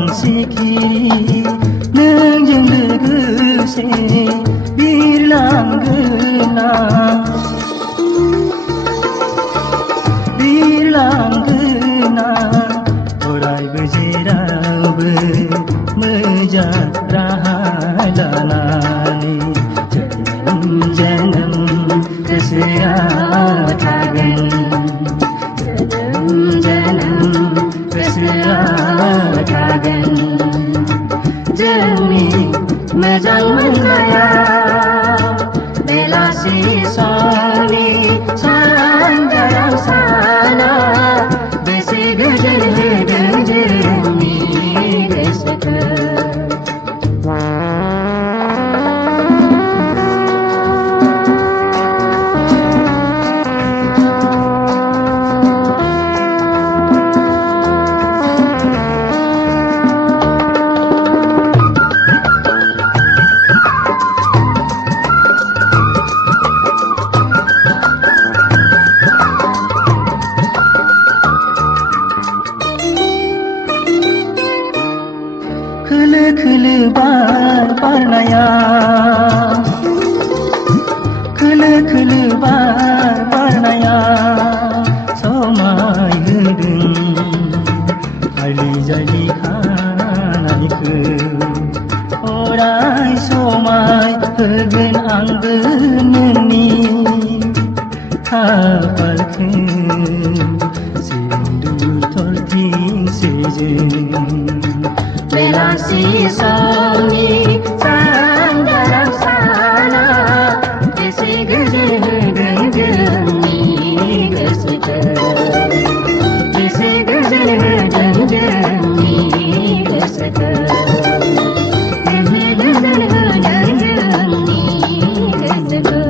खोनासंसिखिरि नोंजों लोगोसे बिरलांगोना अरायबो जेरावबो मोजां राहा लानानै जोनोम गोसोआ थागोन जोंनि मोजां मोननाया बेलासि समनि सानजाराव साना बेसे गोजोन होदों जोंनि गोसोखौ खोलो बार बारनाया समाय होदों आलि जालि खानायखौ अराय समाय होगोन आंबो नोंनि खाफालखौ सिन्दुर थरथिंसेजों बेलासि समनि सानजाराव साना बेसे गोजोन होदों जोंनि गोसोखौ बेसे गोजोन होदों जोंनि गोसोखौ बेसे गोजोन होदों जोंनि गोसोखौ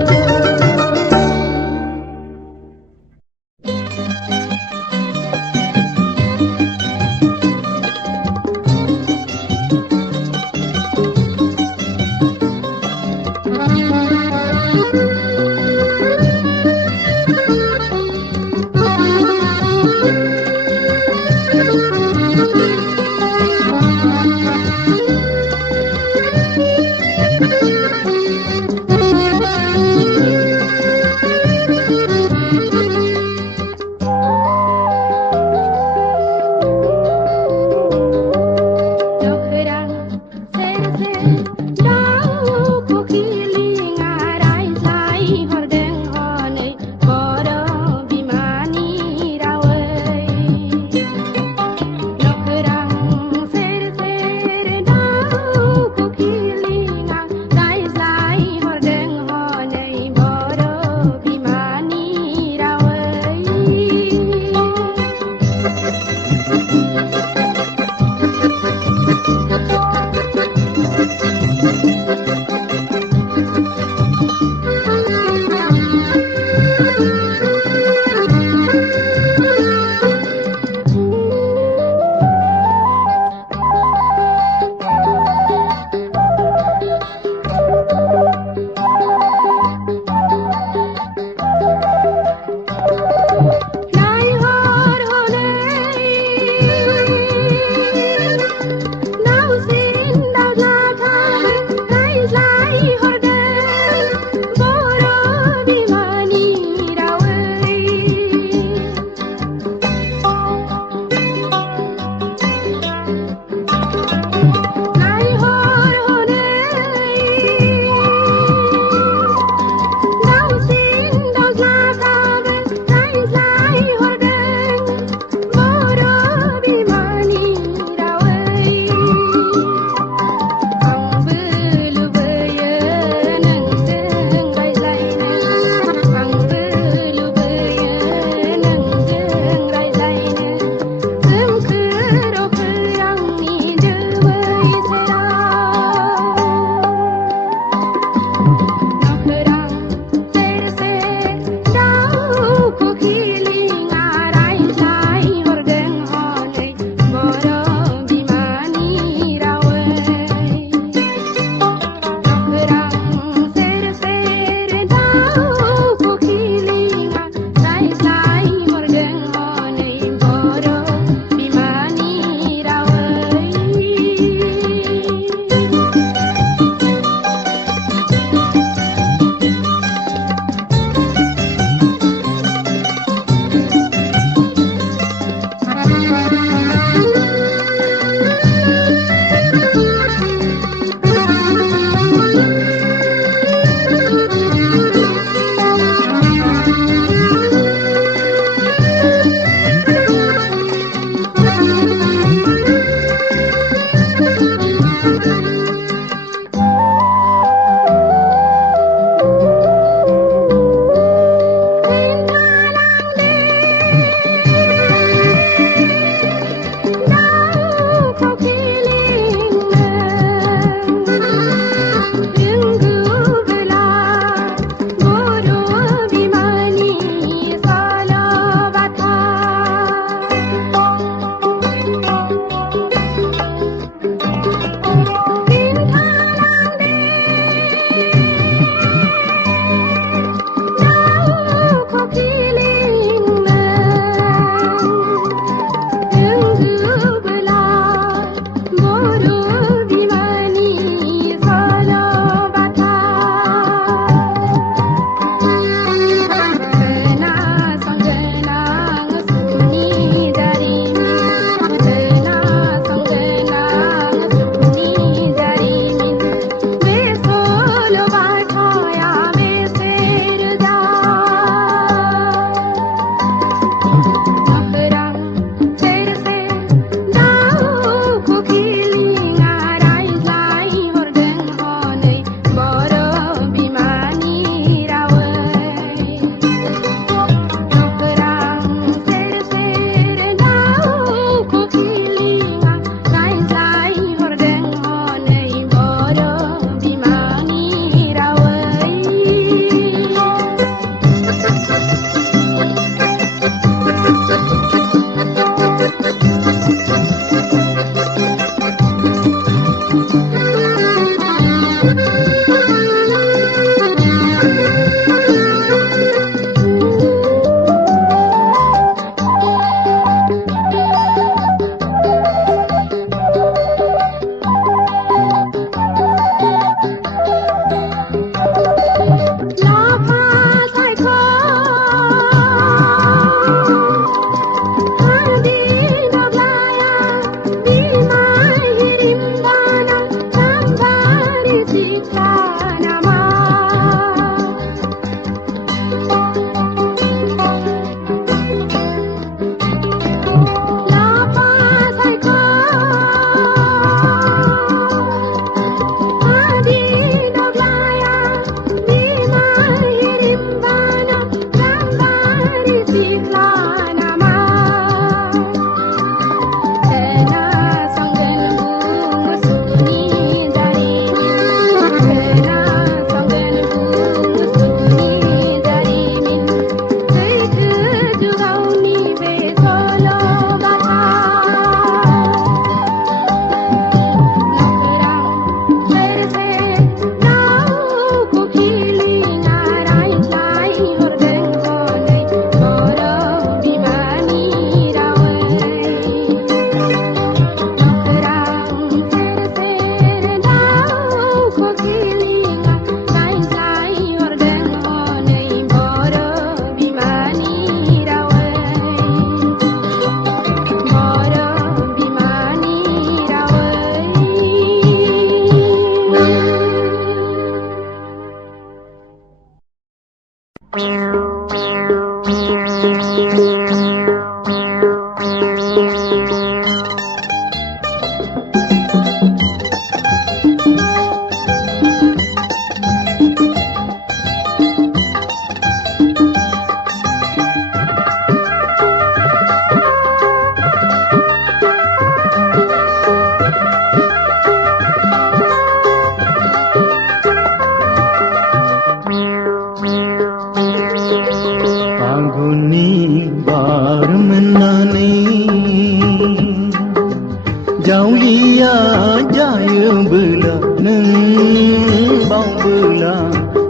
bela neng bau bela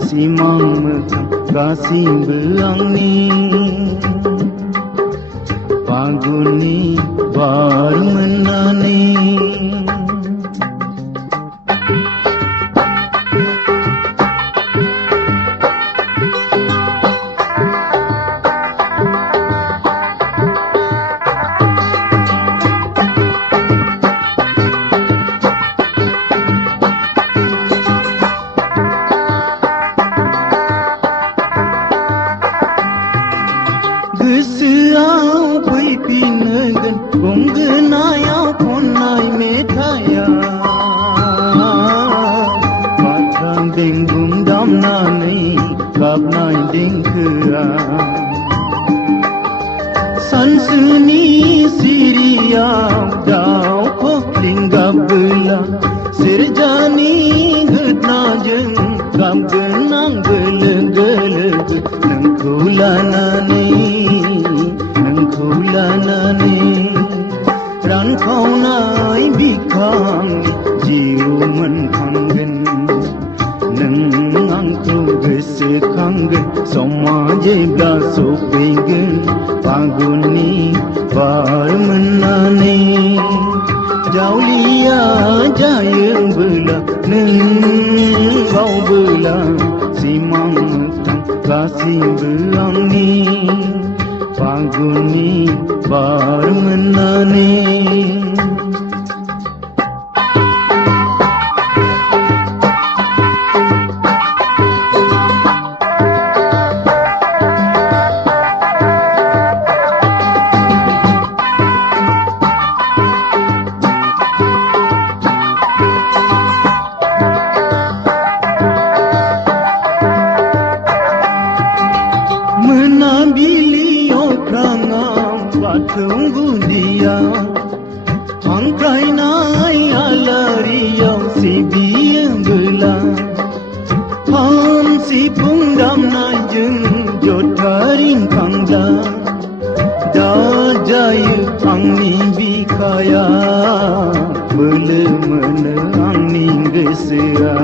simang mekang kasih beang ni paguni bar menani Geseau pui pinagan kong genaya konai metaya Matang bengung dam nani kap nai ding kera San seni siria dau kokling gabela Sirjani getna jeng kam genang geleg-geleg nengkulanani nengkulanani ran kau nai bikang jiu men kangen neng angku gese kangen soma jebla sopingen paguni bar menani jaulia jaya bela neng bau bela simang metang kasih beang ni paguni bar menani menabiliokrangam patunggu dia angkai nai alaria si biang bela ham si pungdam nai jeng jotaring kangda da jaya angni bikaya bele mena angni gesea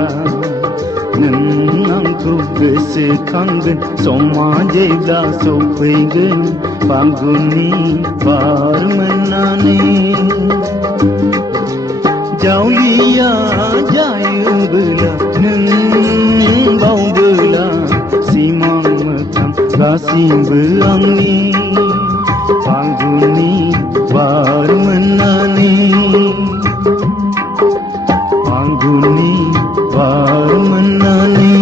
neng angku gese kangen soma jebla sopegen paguni bar menani jaulia jaya bela neng bau bela simang mekam kasih beang ni paguni bar menani paguni bar menani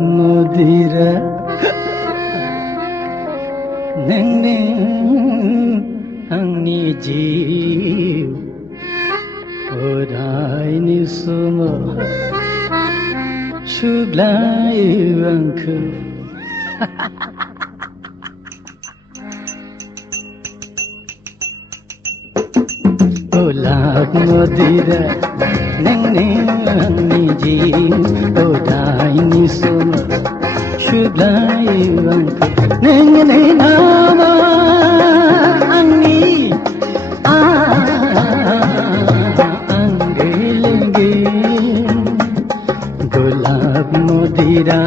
Mudira Nene Angni Jiv Odai Nisuma Shuglai Vanku Olag Mudira Nene Angni Jiv Odai Nisuma Shuglai Vanku Nene Nama Angni Angelenge Gulab Mudira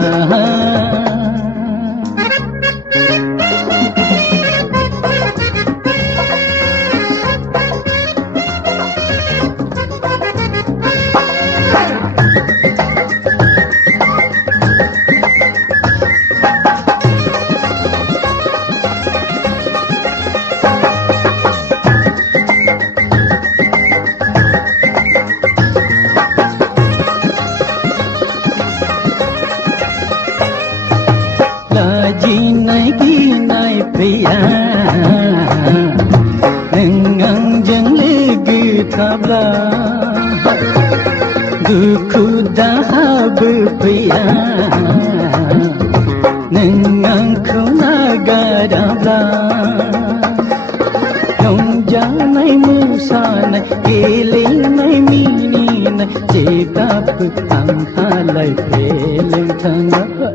Priya Nengang jeng legi tabla Duku dahab priya Nengang kunaga dabla Yong janai musanai Eling nai mini nai Jegap ang halai peleng tanah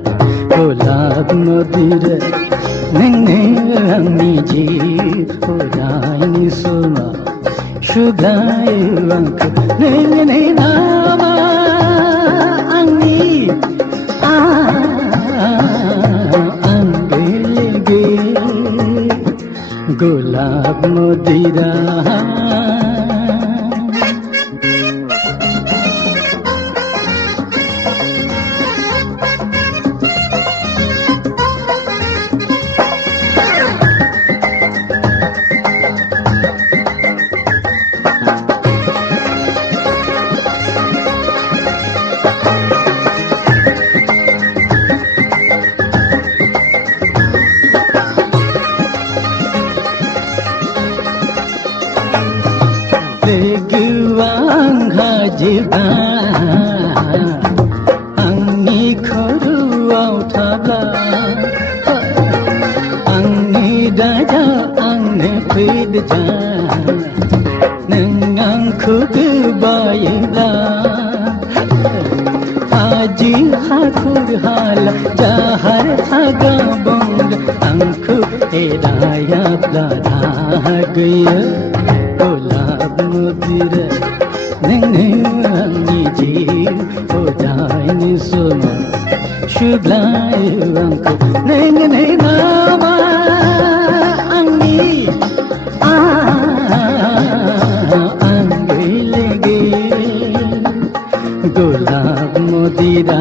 Golab Mudira Nene Angni Jiv Odai Nisuma Shuglai Vanku Nene Nama Angni Angelege Gulab Mudira Guang hajiba Angni khoru au tabla Angni daja angni pidja Nengang khudu bayla Haji hakur hala jahar haga bong Angku edaya plada gaya Golab Mudira Nene Angni Jiv Odai Nisuma Shuglai Vanku Nene Nama Angni Angelege Golab Mudira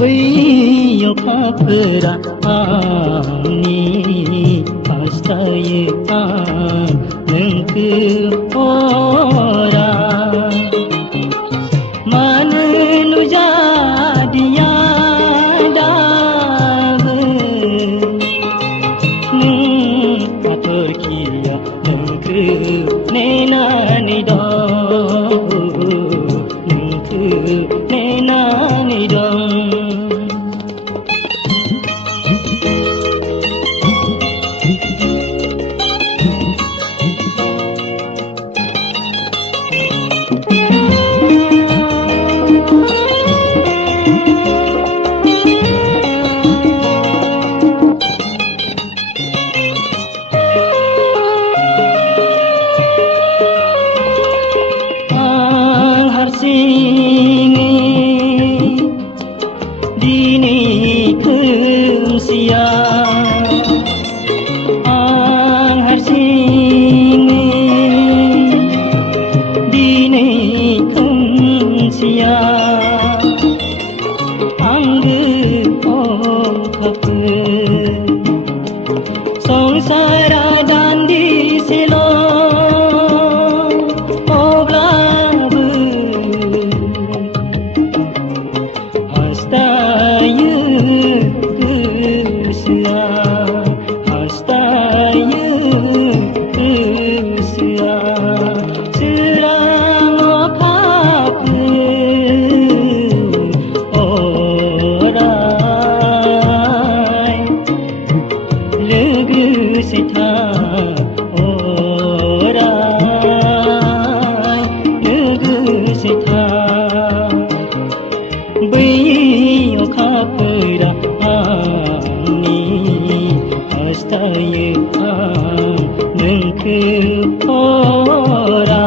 Bayo papra ani pastaye anku ora mannu jadiya dav apar kiya anku nenani do nenani do बै अखाफोरा आंनि हास्थायो आं नोंखौ अरा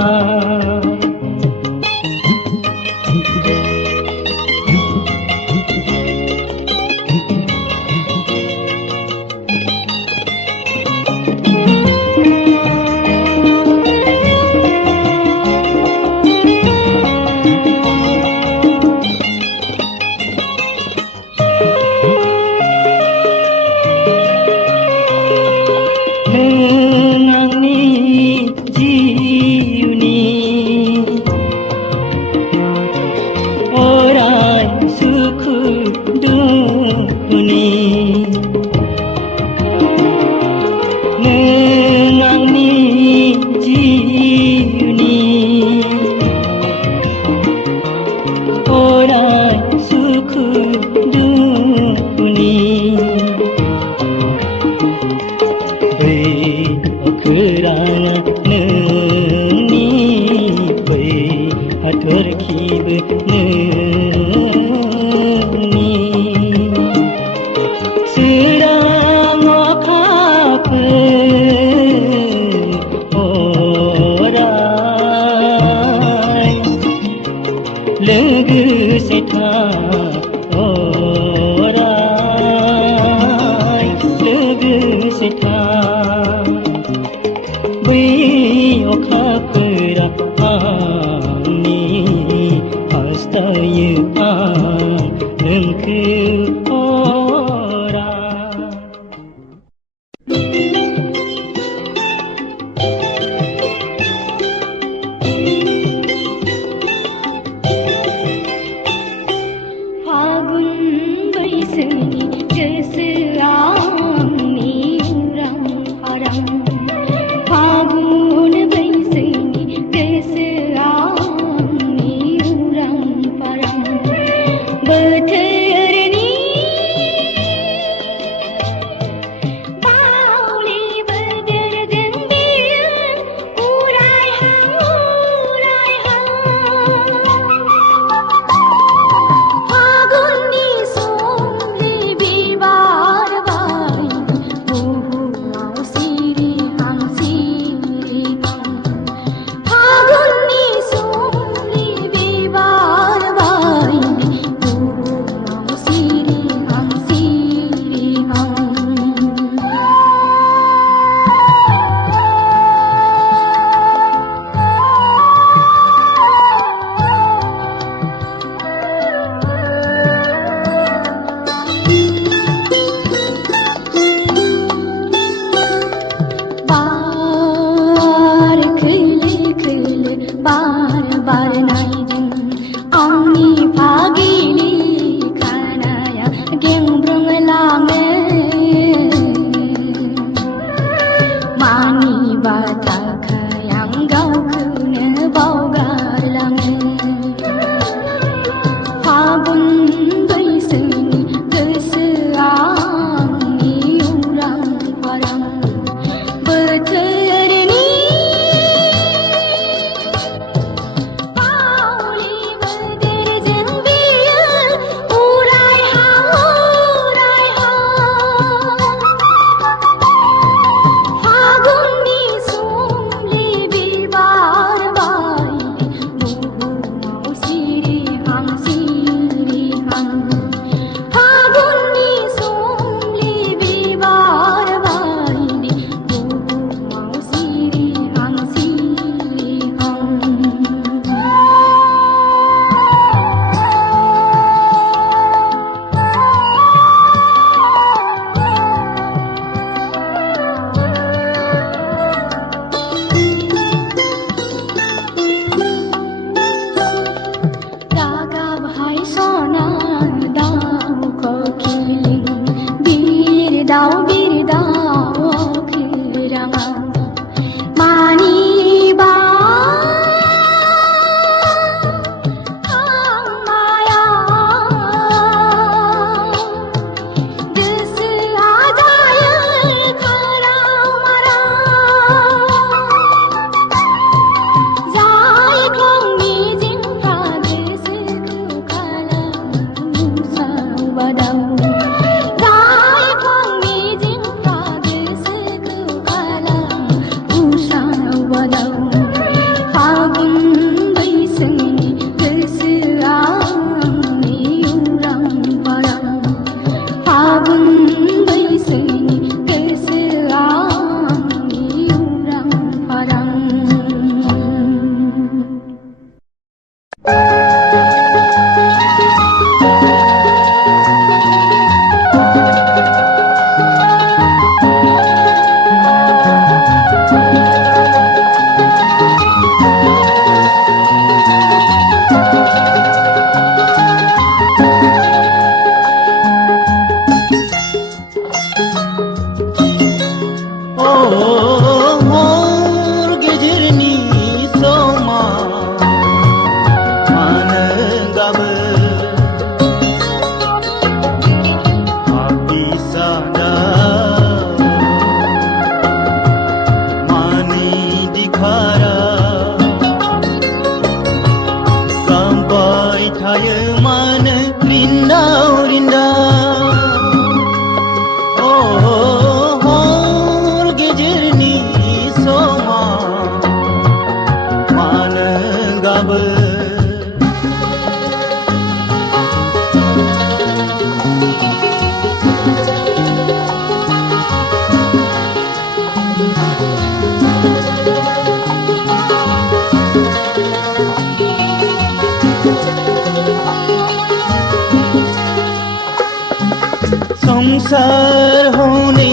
संसार हनै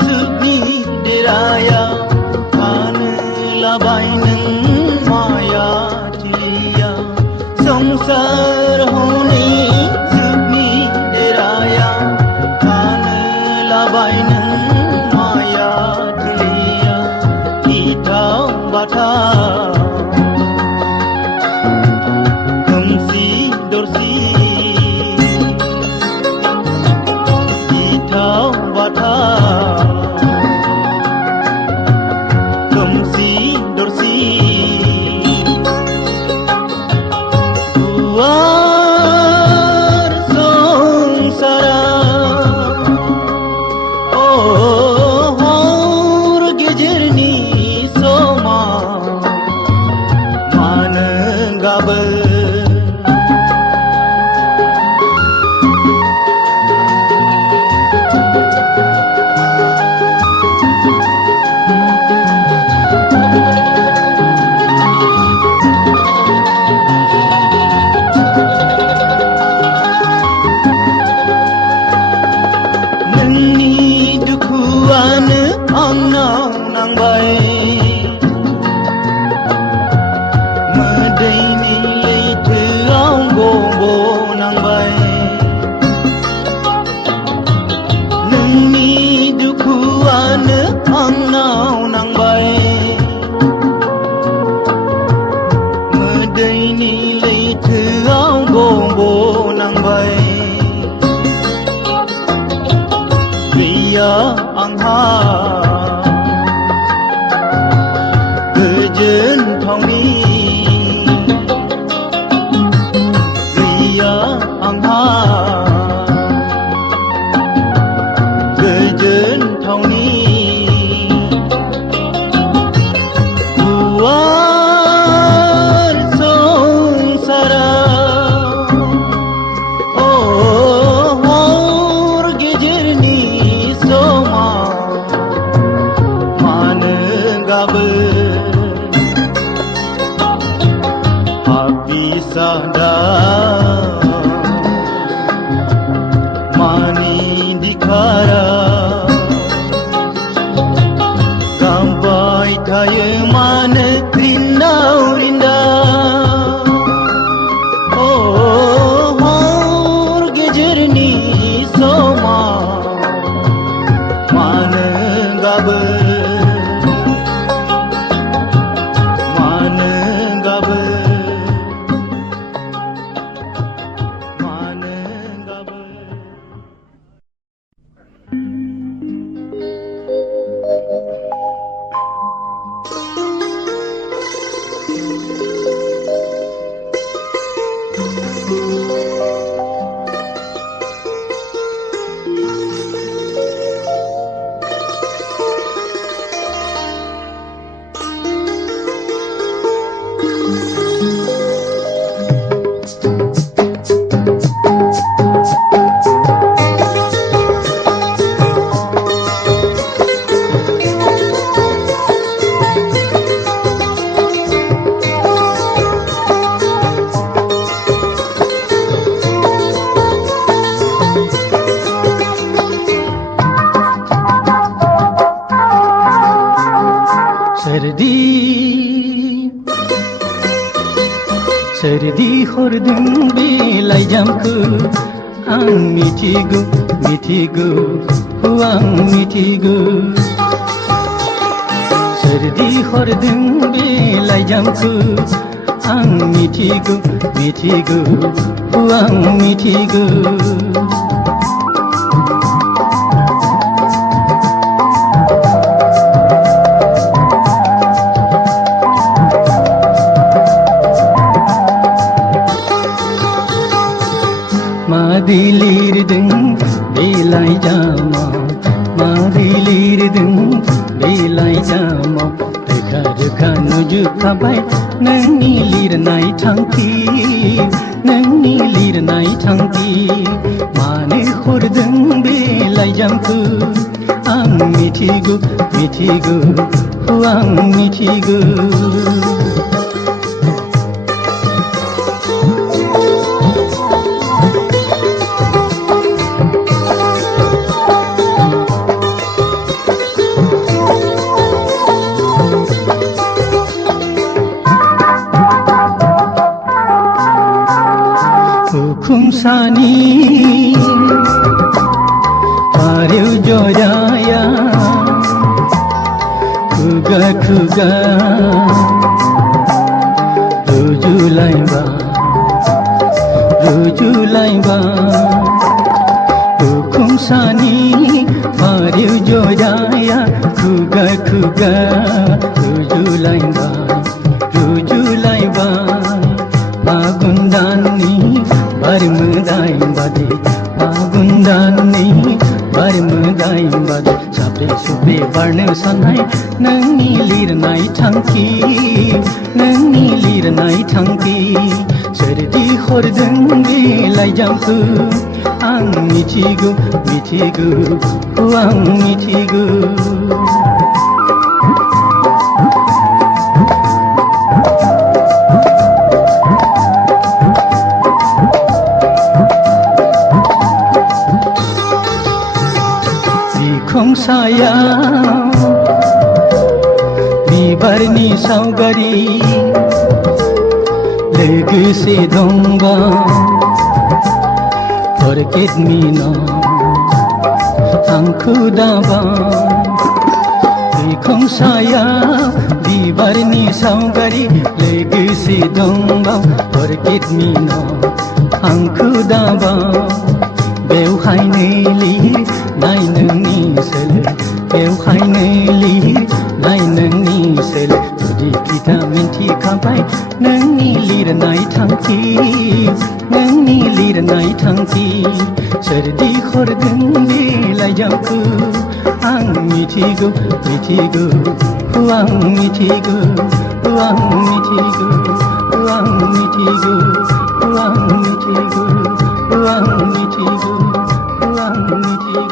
सुखनि देरायाव थानोलाबाय नों माया थिलिया संसार हनै सुखनि देरायाव थानोलाबाय नों माया थिलिया गिथाव बाथाव खोमसि दरसि खोमसि दरसि गुवार संसाराव हर गेजेरनि समा मानो गाबो मोदैनि लैथोआव गब'नांबाय नोंनि दुखुआनो आंनाव नांबाय मोदैनि लैथोआव गब'नांबाय गैया आंहा गोजोन थावनि गैया आंहा गोजोन थावनि गुवार संसाराव हर गेजेरनि समा मानो गाबो Sada mani dikara gampai tayo mana rindau rinda hor gejerni soma mana gabe Serdi hordum belai jamku ang mitigu huang mitigu Serdi hordum belai jamku ang mitigu huang mitigu Madilirdeng belai jama Madilirdeng belai jama Reka nuju kabai Nangni lirnai tangki Mane khordeng belai jamku Ang mitigu huang mitigu सानी पारेव जराया खुगा खुगा रुजुलाइबा हुकुम सानी पारेव जराया खुगा खुगा रुजुलाइबा पागुन्दानी बारमदाइबादे पागुन्दानी बारमदाइबादे साब्रे सुब्रे बारनो साननाय नोंनि लिरनाय थांखि सोरदि हरदों बे लाइजामखौ आं मिथिगौ आं मिथिगौ बिखंसायाव बिबारनि सावगारि लोगोसे दंबा forget me now आंखौ दाबा बिखंसायाव बिबारनि सावगारि लोगोसे दंबा forget me now आंखौ दाबा बेवहायनो लिरनाय नोंनि सोलो बेवहायनो लिरनाय नोंनि सोलो जुदि खिथा मिन्थिखाबाय नोंनि लिरनाय थांखि सोरदि हरदों बे लाइजामखौ आं मिथिगौ आं मिथिगौ आं मिथिगौ आं मिथिगौ आं मिथिगौ आं मिथिगौ आं मिथिगौ